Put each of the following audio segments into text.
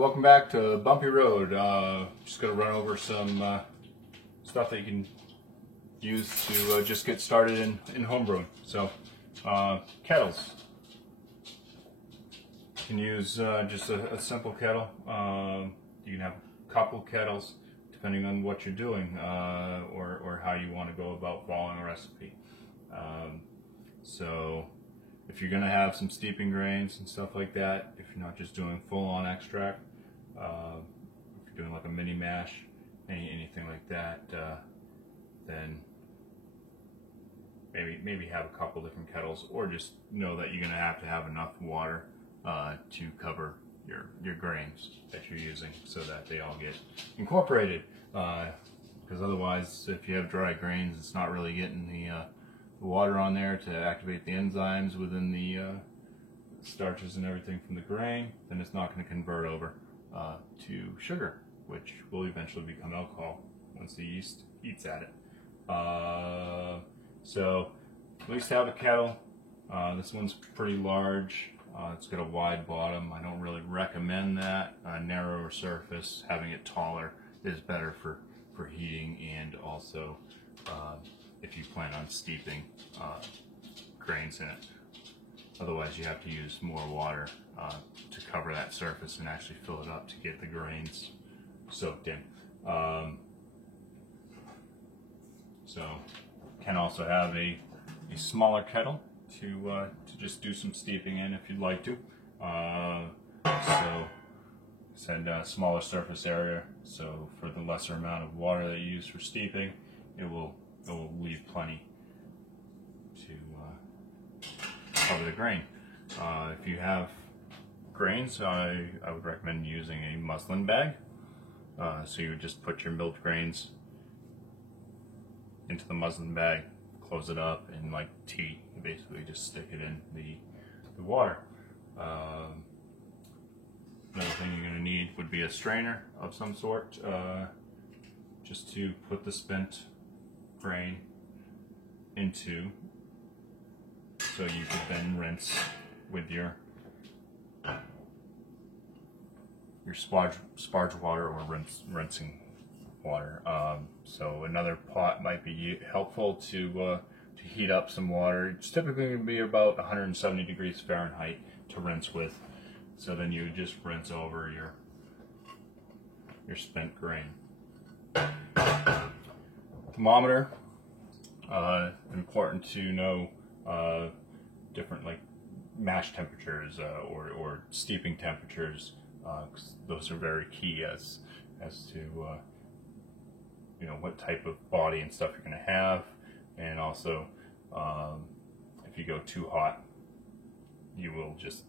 welcome back to Bumpy Road. Just going to run over some stuff that you can use to just get started in homebrewing. So, kettles. You can use just a simple kettle. You can have a couple kettles depending on what you're doing or how you want to go about following a recipe. So if you're going to have some steeping grains and stuff like that, if you're not just doing full-on extract, if you're doing like a mini mash, anything like that, then maybe have a couple different kettles, or just know that you're going to have enough water to cover your grains that you're using so that they all get incorporated. Because otherwise, if you have dry grains, it's not really getting the water on there to activate the enzymes within the starches and everything from the grain, then it's not going to convert over to sugar, which will eventually become alcohol once the yeast eats at it. So at least have a kettle. This one's pretty large. It's got a wide bottom. I don't really recommend that. A narrower surface, having it taller, is better for heating, and also if you plan on steeping grains in it. Otherwise, you have to use more water to cover that surface and actually fill it up to get the grains soaked in. So, can also have a smaller kettle to just do some steeping in if you'd like to. So, said smaller surface area. So, for the lesser amount of water that you use for steeping, it will leave plenty to cover the grain. If you have grains, I would recommend using a muslin bag. So you would just put your milled grains into the muslin bag, close it up, and like tea, you basically just stick it in the water. Another thing you're going to need would be a strainer of some sort, just to put the spent grain into, so you could then rinse with your sparge water or rinsing water. So another pot might be helpful to heat up some water. It's typically going to be about 170 degrees Fahrenheit to rinse with. So then you just rinse over your spent grain. Thermometer. Important to know different like mash temperatures or steeping temperatures, because those are very key as to you know, what type of body and stuff you're going to have, and also if you go too hot, you will just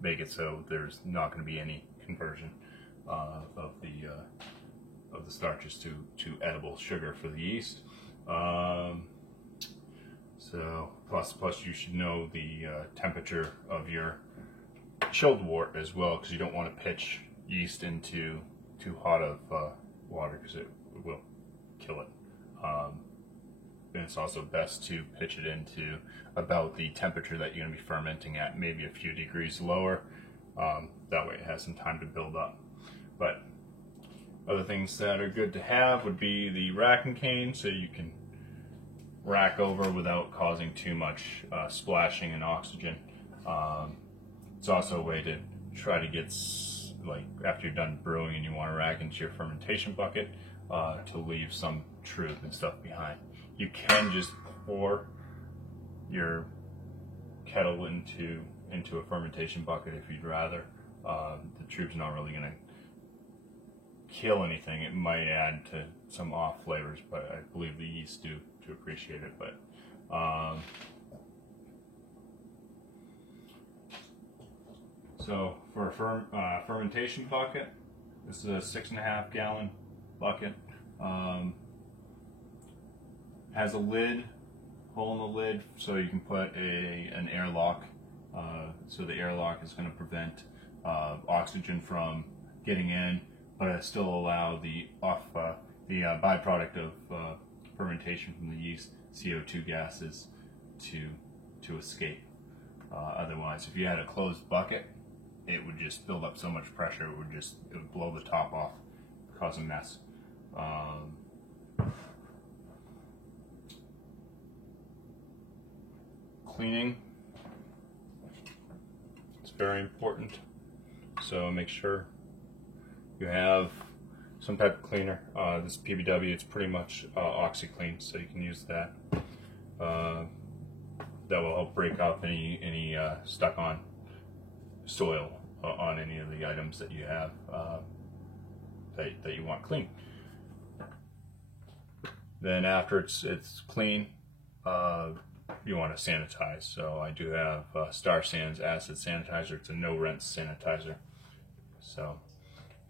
make it so there's not going to be any conversion of the starches to edible sugar for the yeast. So plus you should know the temperature of your chilled wort as well, because you don't want to pitch yeast into too hot of water, because it will kill it. And it's also best to pitch it into about the temperature that you're going to be fermenting at, maybe a few degrees lower. That way it has some time to build up. But other things that are good to have would be the racking cane, so you can rack over without causing too much splashing and oxygen. It's also a way to try to get, like, after you're done brewing and you want to rack into your fermentation bucket, to leave some truth and stuff behind. You can just pour your kettle into a fermentation bucket if you'd rather. The truth's not really going to kill anything. It might add to some off flavors, but I believe the yeast do appreciate it. But so for a fermentation bucket, this is a 6.5 gallon bucket. Has a lid, hole in the lid, so you can put an airlock. So the airlock is going to prevent oxygen from getting in, but it still allow the byproduct of fermentation from the yeast, CO2 gases, to escape. Otherwise, if you had a closed bucket, it would just build up so much pressure, it would blow the top off, cause a mess. Cleaning, it's very important, so make sure you have some type of cleaner. This PBW, it's pretty much OxiClean, so you can use that. That will help break off any stuck on soil on any of the items that you have that you want clean. Then after it's clean, you want to sanitize. So I do have Star Sands acid sanitizer. It's a no rinse sanitizer. So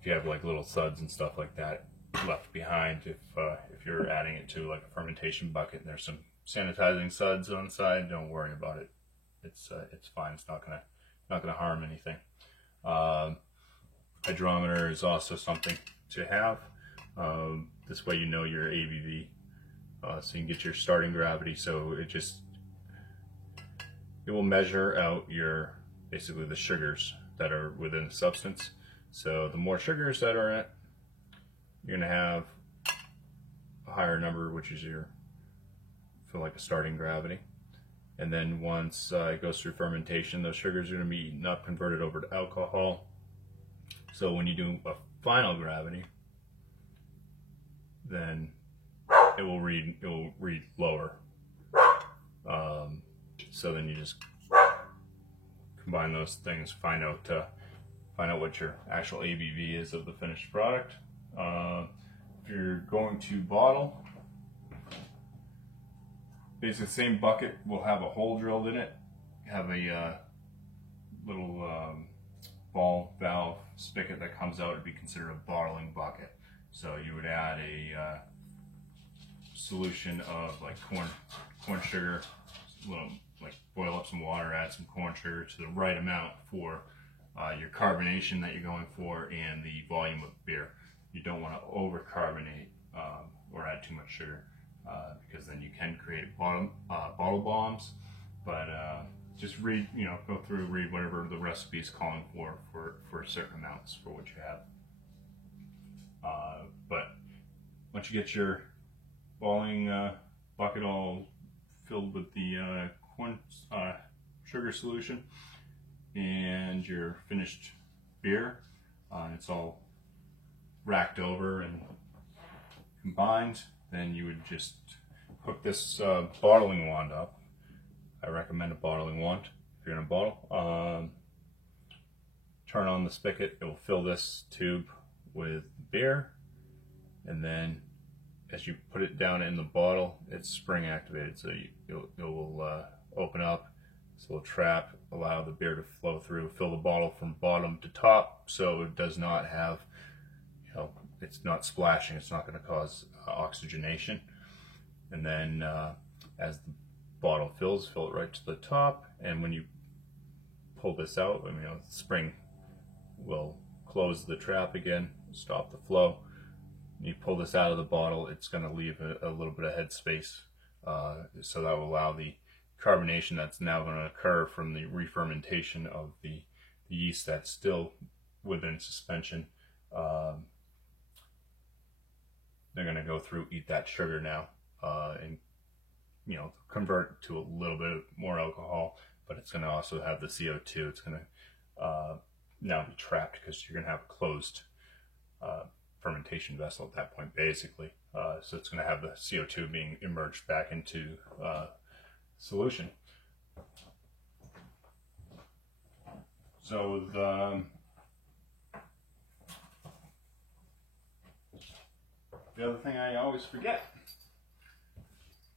if you have like little suds and stuff like that left behind, if you're adding it to like a fermentation bucket and there's some sanitizing suds on the side, don't worry about it. It's fine. It's not gonna harm anything. Hydrometer is also something to have. This way you know your ABV, so you can get your starting gravity. So it will measure out basically the sugars that are within the substance. So the more sugars that are in it, you're gonna have a higher number, which is feel like a starting gravity. And then once it goes through fermentation, those sugars are going to be eaten up, converted over to alcohol. So when you do a final gravity, then it will read lower. So then you just combine those things, find out what your actual ABV is of the finished product. If you're going to bottle, basically the same bucket will have a hole drilled in it, have a little ball valve spigot that comes out. It'd be considered a bottling bucket. So you would add a solution of like corn sugar, like boil up some water, add some corn sugar to the right amount for your carbonation that you're going for and the volume of beer. You don't want to over carbonate or add too much sugar, because then you can create bottle bombs. But just read, go through, read whatever the recipe is calling for certain amounts for what you have. But once you get your boiling bucket all filled with the corn sugar solution and your finished beer, it's all racked over and combined, then you would just hook this bottling wand up. I recommend a bottling wand if you're going to bottle. Turn on the spigot, it will fill this tube with beer, and then as you put it down in the bottle, it's spring activated, so it will open up, so it'll trap, allow the beer to flow through, fill the bottle from bottom to top, so it does not have, it's not splashing, it's not going to cause oxygenation. And then as the bottle fills, fill it right to the top, and when you pull this out, the spring will close the trap again, stop the flow. You pull this out of the bottle, it's going to leave a little bit of head space, so that will allow the carbonation that's now going to occur from the re-fermentation of the yeast that's still within suspension. They're going to go through, eat that sugar now, and convert to a little bit more alcohol, but it's going to also have the CO2. It's going to now be trapped because you're going to have a closed fermentation vessel at that point, basically. So it's going to have the CO2 being immersed back into solution. So the other thing I always forget,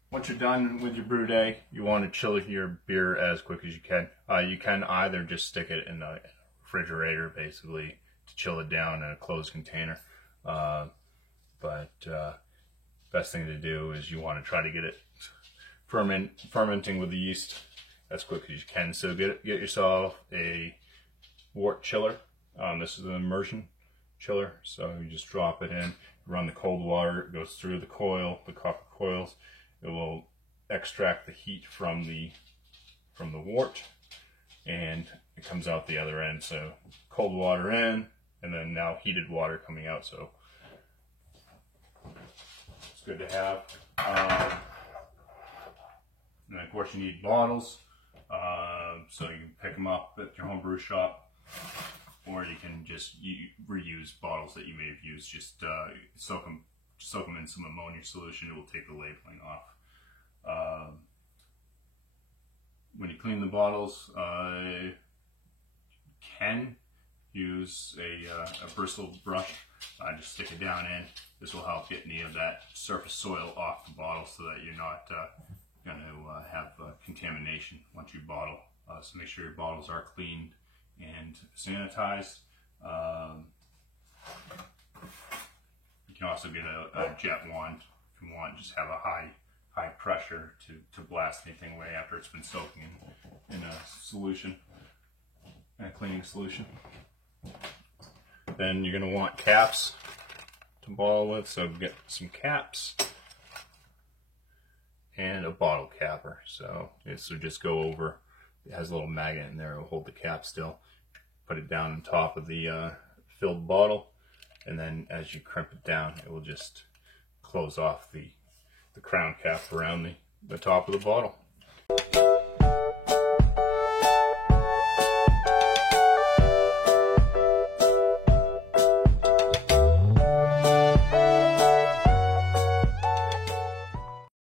once you're done with your brew day, you want to chill your beer as quick as you can. You can either just stick it in a refrigerator, basically, to chill it down in a closed container. But best thing to do is you want to try to get it fermenting with the yeast as quick as you can. So get yourself a wort chiller. This is an immersion chiller, so you just drop it in, run the cold water, it goes through the coil, the copper coils. It will extract the heat from the wort, and it comes out the other end. So cold water in, and then now heated water coming out. So it's good to have. And of course you need bottles. So you can pick them up at your homebrew shop, or you can just reuse bottles that you may have used. Just soak them in some ammonia solution. It will take the labeling off. When you clean the bottles, can use a bristle brush. Just stick it down in. This will help get any of that surface soil off the bottle, so that you're not going to have contamination once you bottle. So make sure your bottles are cleaned and sanitized. You can also get a jet wand if you want. Just have a high pressure to blast anything away after it's been soaking in a solution, in a cleaning solution. Then you're going to want caps to bottle with, so get some caps and a bottle capper. So just go over. It has a little magnet in there. It'll hold the cap still. Put it down on top of the filled bottle, and then as you crimp it down, it will just close off the crown cap around the top of the bottle.